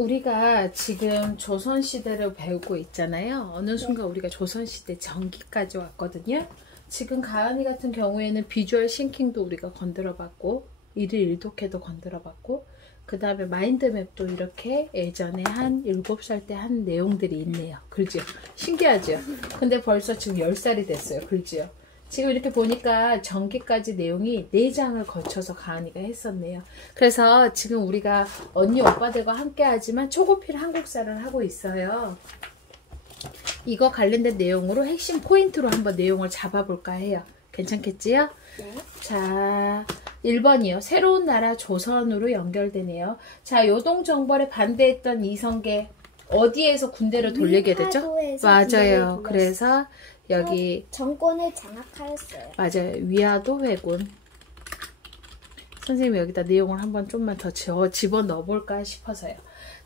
우리가 지금 조선시대를 배우고 있잖아요. 어느 순간 우리가 조선시대 전기까지 왔거든요. 지금 가은이 같은 경우에는 비주얼 싱킹도 우리가 건드려봤고, 일일 일독해도 건드려봤고, 그 다음에 마인드맵도 이렇게 예전에 한 7살 때 한 내용들이 있네요. 그렇죠? 신기하죠? 근데 벌써 지금 10살이 됐어요. 그렇죠? 지금 이렇게 보니까 전기까지 내용이 4장을 거쳐서 가은이가 했었네요. 그래서 지금 우리가 언니 오빠들과 함께 하지만 초고필 한국사를 하고 있어요. 이거 관련된 내용으로 핵심 포인트로 한번 내용을 잡아볼까 해요. 괜찮겠지요? 네. 자, 1번이요. 새로운 나라 조선으로 연결되네요. 자, 요동정벌에 반대했던 이성계 어디에서 군대를 돌리게 됐죠? 맞아요. 그래서 여기 정권을 장악하였어요. 맞아요. 위화도 회군. 선생님이 여기다 내용을 한번 좀만 더 집어넣어 볼까 싶어서요.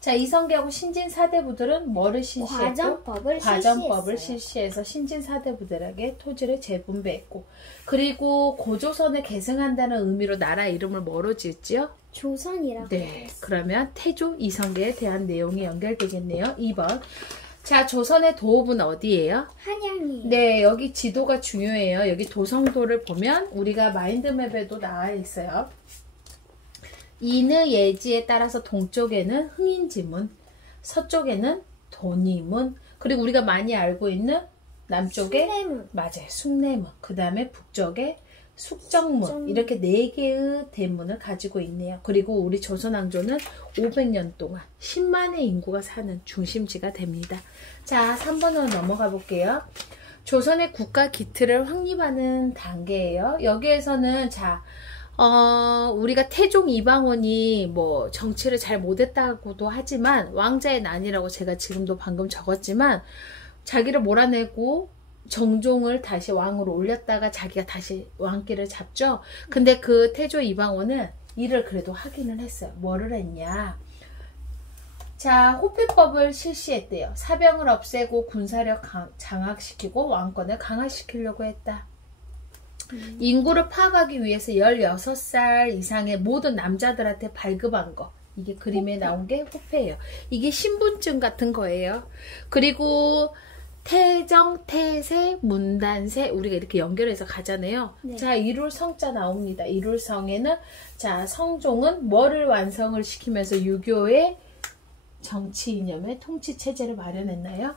자, 이성계하고 신진 사대부들은 뭐를 실시했고? 과정법을 실시해서 신진 사대부들에게 토지를 재분배했고, 그리고 고조선을 계승한다는 의미로 나라 이름을 뭐로 지었지요? 조선이라고. 네, 그러면 태조 이성계에 대한 내용이 연결되겠네요. 2번. 자, 조선의 도읍은 어디예요? 한양이에요. 네, 여기 지도가 중요해요. 여기 도성도를 보면 우리가 마인드맵에도 나와 있어요. 인의 예지에 따라서 동쪽에는 흥인지문, 서쪽에는 돈이문, 그리고 우리가 많이 알고 있는 남쪽에 숭례문. 맞아요, 숭례문. 그 다음에 북쪽에 숙정문. 이렇게 4개의 대문을 가지고 있네요. 그리고 우리 조선왕조는 500년 동안 10만의 인구가 사는 중심지가 됩니다. 자, 3번으로 넘어가 볼게요. 조선의 국가 기틀을 확립하는 단계예요. 여기에서는 자, 우리가 태종 이방원이 뭐 정치를 잘 못했다고도 하지만 왕자의 난이라고 제가 지금도 방금 적었지만 자기를 몰아내고 정종을 다시 왕으로 올렸다가 자기가 다시 왕기를 잡죠. 근데 그 태조 이방원은 일을 그래도 하기는 했어요. 뭐를 했냐? 자, 호피법을 실시했대요. 사병을 없애고 군사력 장악시키고 왕권을 강화시키려고 했다. 인구를 파악하기 위해서 16살 이상의 모든 남자들한테 발급한 거. 이게 그림에 나온 게 호패예요. 이게 신분증 같은 거예요. 그리고 태정, 태세, 문단세 우리가 이렇게 연결해서 가잖아요. 네. 자, 일울성자 나옵니다. 일울성에는 자, 성종은 뭐를 완성을 시키면서 유교의 정치 이념의 통치 체제를 마련했나요?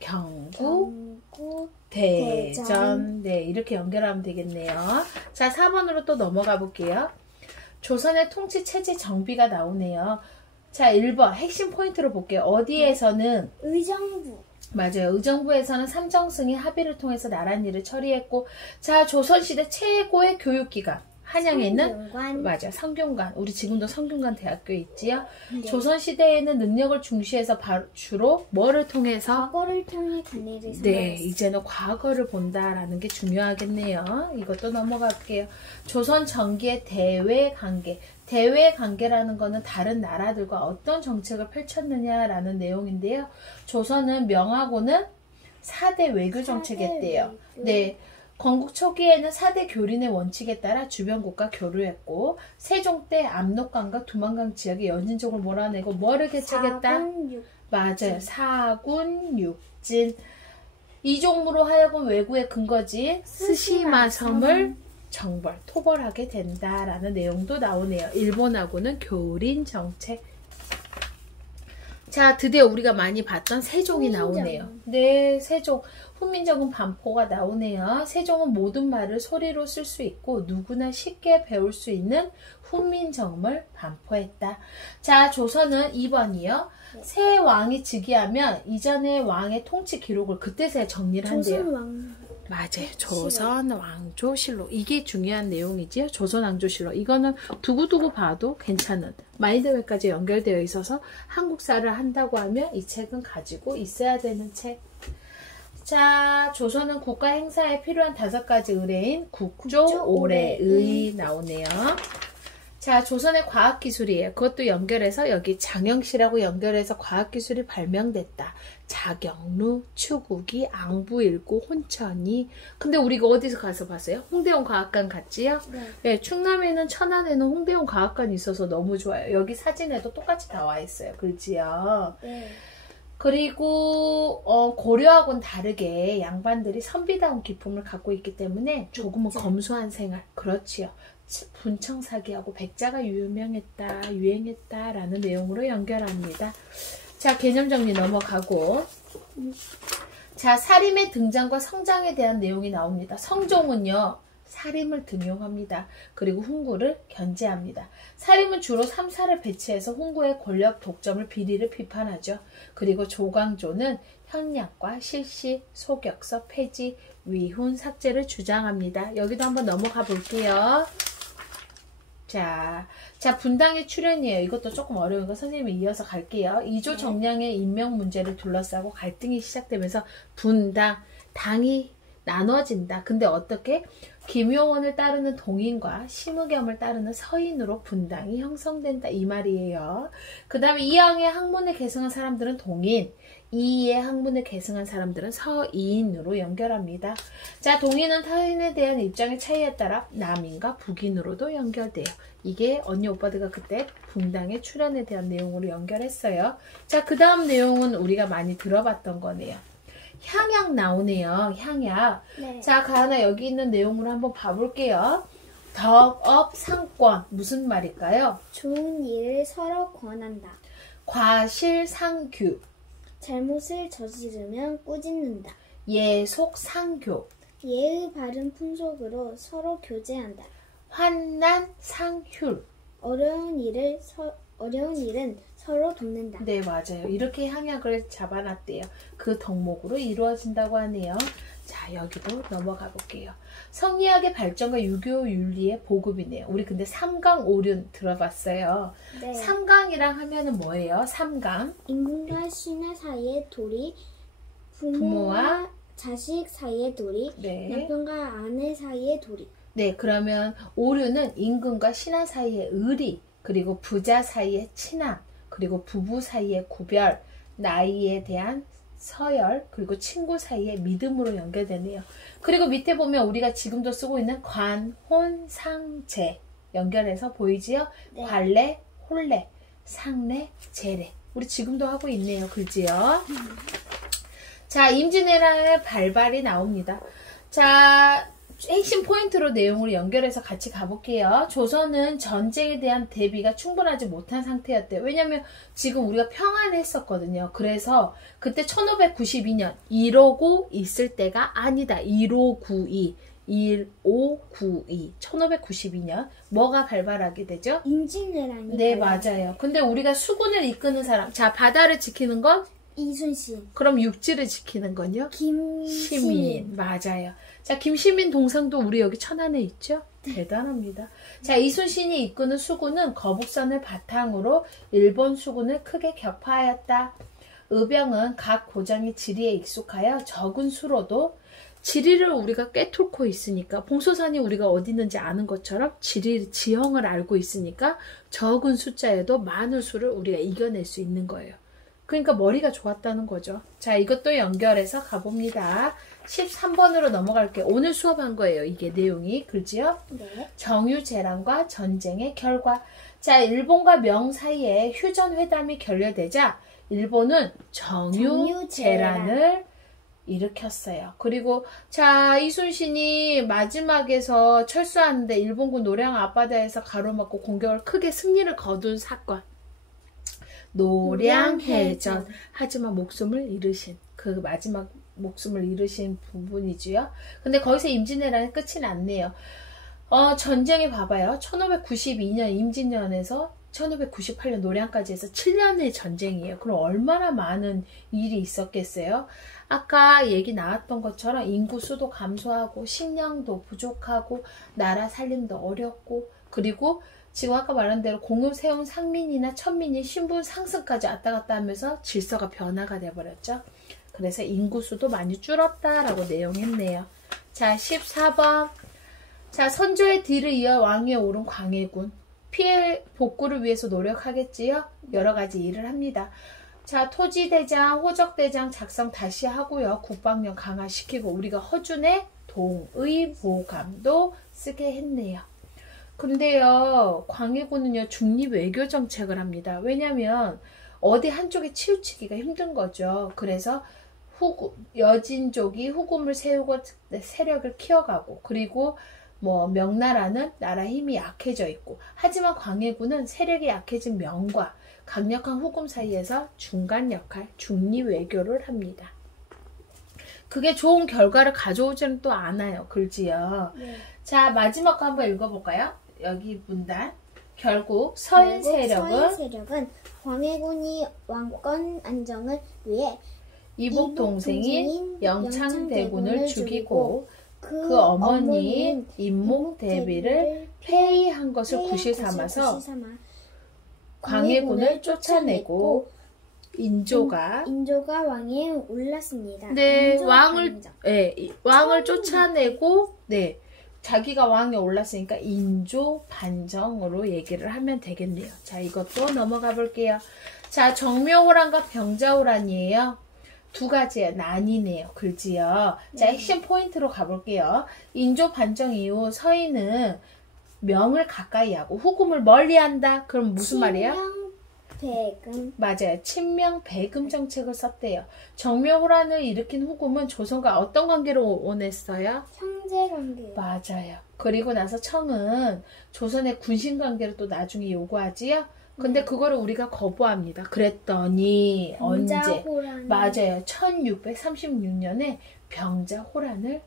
경구, 대전. 네, 이렇게 연결하면 되겠네요. 자, 4번으로 또 넘어가 볼게요. 조선의 통치 체제 정비가 나오네요. 자, 1번 핵심 포인트로 볼게요. 어디에서는 의정부. 맞아요. 의정부에서는 삼정승이 합의를 통해서 나랏일을 처리했고, 자, 조선시대 최고의 교육기관 한양에 있는 맞아, 성균관. 우리 지금도 성균관 대학교에 있지요. 네. 조선시대에는 능력을 중시해서 주로 뭐를 통해서? 과거를 통해 관리를 네, 이제는 과거를 본다라는 게 중요하겠네요. 이것도 넘어갈게요. 조선 전기의 대외관계. 대외관계라는 거는 다른 나라들과 어떤 정책을 펼쳤느냐라는 내용인데요. 조선은 명하고는 4대 외교 정책이었대요. 네. 건국 초기에는 4대 교린의 원칙에 따라 주변국과 교류했고, 세종 때 압록강과 두만강 지역에 연진족을 몰아내고 뭐를 개척했다? 맞아요. 사군 육진. 이종무로 하여금 왜구의 근거지 스시마 섬을 정벌, 토벌하게 된다라는 내용도 나오네요. 일본하고는 교린 정책. 자, 드디어 우리가 많이 봤던 세종이 나오네요. 네, 세종. 훈민정음 반포가 나오네요. 세종은 모든 말을 소리로 쓸 수 있고 누구나 쉽게 배울 수 있는 훈민정음을 반포했다. 자, 조선은 2번이요. 새 왕이 즉위하면 이전의 왕의 통치 기록을 그때서야 정리를 한대요. 맞아요. 조선왕조실록. 이게 중요한 내용이지요. 조선왕조실록. 이거는 두고두고 봐도 괜찮은 마인드맵까지 연결되어 있어서 한국사를 한다고 하면 이 책은 가지고 있어야 되는 책. 자, 조선은 국가 행사에 필요한 5가지 의례인 국조, 오례, 의 나오네요. 자, 조선의 과학기술이에요. 그것도 연결해서 여기 장영시라고 연결해서 과학기술이 발명됐다. 자경루, 추구기, 앙부일구, 혼천이. 근데 우리가 어디서 가서 봤어요? 홍대원 과학관 갔지요? 네. 네, 충남에는 천안에는 홍대원 과학관이 있어서 너무 좋아요. 여기 사진에도 똑같이 나와 있어요. 그렇지요? 네. 그리고 고려하고는 다르게 양반들이 선비다운 기품을 갖고 있기 때문에 조금은 검소한 생활. 그렇지요. 분청사기하고 백자가 유행했다라는 내용으로 연결합니다. 자, 개념 정리 넘어가고. 자, 사림의 등장과 성장에 대한 내용이 나옵니다. 성종은요, 사림을 등용합니다. 그리고 훈구를 견제합니다. 사림은 주로 3사를 배치해서 훈구의 권력 독점을 비리를 비판하죠. 그리고 조광조는 현약과 실시, 소격서, 폐지, 위훈, 삭제를 주장합니다. 여기도 한번 넘어가 볼게요. 자, 분당의 출현이에요. 이것도 조금 어려운 거 선생님이 이어서 갈게요. 이조 정량의 임명 문제를 둘러싸고 갈등이 시작되면서 분당, 당이 나눠진다. 근데 어떻게? 김효원을 따르는 동인과 심의겸을 따르는 서인으로 분당이 형성된다. 이 말이에요. 그 다음에 이항의 학문을 계승한 사람들은 동인, 이의 학문을 계승한 사람들은 서인으로 연결합니다. 자, 동인은 타인에 대한 입장의 차이에 따라 남인과 북인으로도 연결돼요. 이게 언니 오빠들과 그때 분당의 출현에 대한 내용으로 연결했어요. 자, 그 다음 내용은 우리가 많이 들어봤던 거네요. 향약 나오네요. 향약. 네. 자, 가은아 여기 있는 내용으로 한번 봐볼게요. 덕업 상권 무슨 말일까요? 좋은 일을 서로 권한다. 과실상규, 잘못을 저지르면 꾸짖는다. 예속상교, 예의 바른 풍속으로 서로 교제한다. 환난상휼. 어려운 일은 서로 돕는다. 네, 맞아요. 이렇게 향약을 잡아놨대요. 그 덕목으로 이루어진다고 하네요. 자, 여기도 넘어가 볼게요. 성리학의 발전과 유교 윤리의 보급이네요. 우리 근데 삼강오륜 들어봤어요. 네. 삼강이랑 하면은 뭐예요? 삼강. 임금과 신하 사이의 도리, 부모와 자식 사이의 도리, 네. 남편과 아내 사이의 도리. 네, 그러면 오륜은 임금과 신하 사이의 의리, 그리고 부자 사이의 친함, 그리고 부부 사이의 구별, 나이에 대한 서열, 그리고 친구 사이의 믿음으로 연결되네요. 그리고 밑에 보면 우리가 지금도 쓰고 있는 관, 혼, 상, 제 연결해서 보이지요? 네. 관례, 혼례, 상례, 제례. 우리 지금도 하고 있네요. 그지요? 자, 임진왜란의 발발이 나옵니다. 자, 핵심 포인트로 내용을 연결해서 같이 가볼게요. 조선은 전쟁에 대한 대비가 충분하지 못한 상태였대요. 왜냐면 지금 우리가 평안했었거든요. 그래서 그때 1592년 159 있을 때가 아니다. 1592 1592 뭐가 발발하게 되죠? 임진왜란이. 네, 맞아요. 근데 우리가 수군을 이끄는 사람, 자, 바다를 지키는 건 이순신. 그럼 육지를 지키는 건요? 김시민. 맞아요. 자, 김시민 동상도 우리 여기 천안에 있죠? 대단합니다. 자, 이순신이 이끄는 수군은 거북선을 바탕으로 일본 수군을 크게 격파하였다. 의병은 각 고장의 지리에 익숙하여 적은 수로도 지리를 우리가 꿰뚫고 있으니까, 봉소산이 우리가 어디 있는지 아는 것처럼 지형을 알고 있으니까 적은 숫자에도 많은 수를 우리가 이겨낼 수 있는 거예요. 그러니까 머리가 좋았다는 거죠. 자, 이것도 연결해서 가봅니다. 13번으로 넘어갈게요. 오늘 수업한 거예요. 이게 내용이. 그렇지요? 네. 정유재란과 전쟁의 결과. 자, 일본과 명 사이에 휴전회담이 결렬되자 일본은 정유재란을 일으켰어요. 그리고 자, 이순신이 마지막에서 철수하는데 일본군 노량 앞바다에서 가로막고 공격을 크게 승리를 거둔 사건. 노량해전. 하지만 목숨을 잃으신, 그 마지막 목숨을 잃으신 부분이지요. 근데 거기서 임진왜란이 끝이 났네요. 전쟁이 봐봐요. 1592년 임진년에서 1598년 노량까지 해서 7년의 전쟁이에요. 그럼 얼마나 많은 일이 있었겠어요? 아까 얘기 나왔던 것처럼 인구 수도 감소하고 식량도 부족하고 나라 살림도 어렵고, 그리고 지금 아까 말한 대로 공을 세운 상민이나 천민이 신분 상승까지 왔다 갔다 하면서 질서가 변화가 돼버렸죠. 그래서 인구수도 많이 줄었다라고 내용했네요. 자, 14번. 자, 선조의 뒤를 이어 왕위에 오른 광해군. 피해 복구를 위해서 노력하겠지요. 여러 가지 일을 합니다. 자, 토지대장, 호적대장 작성 다시 하고요. 국방력 강화시키고 우리가 허준의 동의보감도 쓰게 했네요. 근데요, 광해군은요, 중립 외교 정책을 합니다. 왜냐면 어디 한쪽에 치우치기가 힘든 거죠. 그래서 여진족이 후금을 세우고 세력을 키워가고, 그리고 뭐 명나라는 나라 힘이 약해져 있고, 하지만 광해군은 세력이 약해진 명과 강력한 후금 사이에서 중간 역할, 중립 외교를 합니다. 그게 좋은 결과를 가져오지는 또 않아요. 글지요. 네. 자, 마지막 거 한번 읽어볼까요? 여기 문단. 결국 서인 세력은 광해군이 왕권 안정을 위해 이복 동생인 영창대군을 죽이고 그 어머니인 임목대비를 폐위한 것을 구실 삼아서 광해군을 쫓아내고 인조가 왕위에 올랐습니다. 네, 왕을 쫓아내고, 네, 자기가 왕에 올랐으니까 인조 반정으로 얘기를 하면 되겠네요. 자, 이것도 넘어가 볼게요. 자, 정묘호란과 병자호란이에요. 두 가지의 난이네요. 글지요. 자, 핵심 포인트로 가볼게요. 인조 반정 이후 서인은 명을 가까이 하고 후금을 멀리 한다. 그럼 무슨 말이야? 배금. 맞아요. 친명 배금 정책을 썼대요. 정묘호란을 일으킨 후금은 조선과 어떤 관계로 원했어요? 형제 관계. 맞아요. 그리고 나서 청은 조선의 군신 관계를 또 나중에 요구하지요. 근데 그거를 우리가 거부합니다. 그랬더니 언제? 맞아요. 1636년에 병자호란을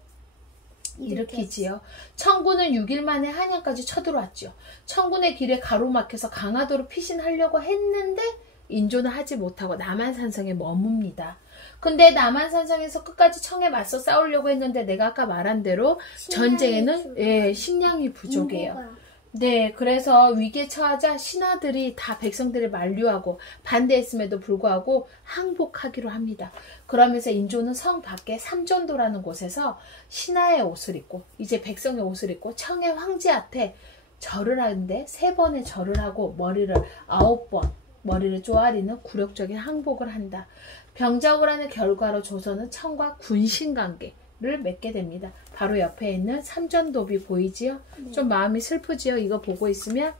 일으키지요. 청군은 6일 만에 한양까지 쳐들어왔죠. 청군의 길에 가로막혀서 강화도로 피신하려고 했는데 인조는 하지 못하고 남한산성에 머뭅니다. 근데 남한산성에서 끝까지 청에 맞서 싸우려고 했는데 내가 아까 말한 대로 전쟁에는 식량이 부족해요. 네, 그래서 위기에 처하자 신하들이 다 백성들을 만류하고 반대했음에도 불구하고 항복하기로 합니다. 그러면서 인조는 성 밖에 삼전도라는 곳에서 신하의 옷을 입고 이제 백성의 옷을 입고 청의 황제한테 절을 하는데 3번의 절을 하고 머리를 9번 머리를 쪼아리는 굴욕적인 항복을 한다. 병자호란의 결과로 조선은 청과 군신관계를 맺게 됩니다. 바로 옆에 있는 삼전도비 보이지요? 네. 좀 마음이 슬프지요? 이거 보고 있으면?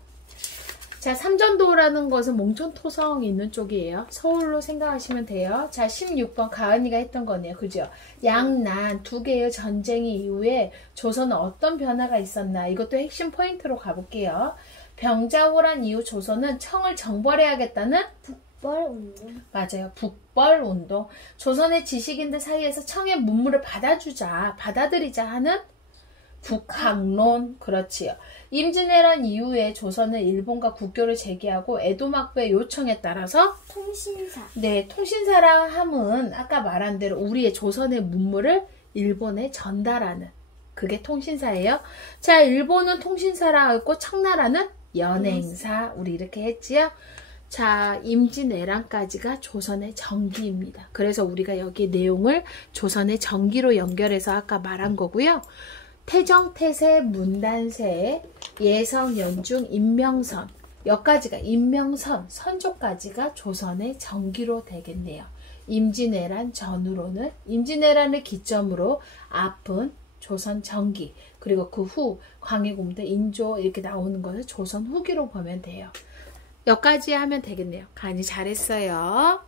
자, 삼전도라는 것은 몽촌토성이 있는 쪽이에요. 서울로 생각하시면 돼요. 자, 16번 가은이가 했던 거네요. 그죠? 양난 두 개의 전쟁 이후에 조선은 어떤 변화가 있었나? 이것도 핵심 포인트로 가볼게요. 병자호란 이후 조선은 청을 정벌해야겠다는 북벌운동. 맞아요. 북벌운동. 조선의 지식인들 사이에서 청의 문물을 받아들이자 하는 북학론. 그렇지요. 임진왜란 이후에 조선은 일본과 국교를 재개하고 에도 막부의 요청에 따라서 통신사. 네, 통신사라 함은 아까 말한 대로 우리의 조선의 문물을 일본에 전달하는 그게 통신사예요. 자, 일본은 통신사라 했고 청나라는 연행사. 우리 이렇게 했지요. 자, 임진왜란까지가 조선의 정기입니다. 그래서 우리가 여기 내용을 조선의 정기로 연결해서 아까 말한 거고요. 태정, 태세, 문단세, 예성, 연중, 인명선 여기까지가 인명선, 선조까지가 조선의 정기로 되겠네요. 임진왜란 전후로는 임진왜란을 기점으로 앞은 조선 정기, 그리고 그 후 광해군부터 인조 이렇게 나오는 것을 조선 후기로 보면 돼요. 여기까지 하면 되겠네요. 간이 잘했어요.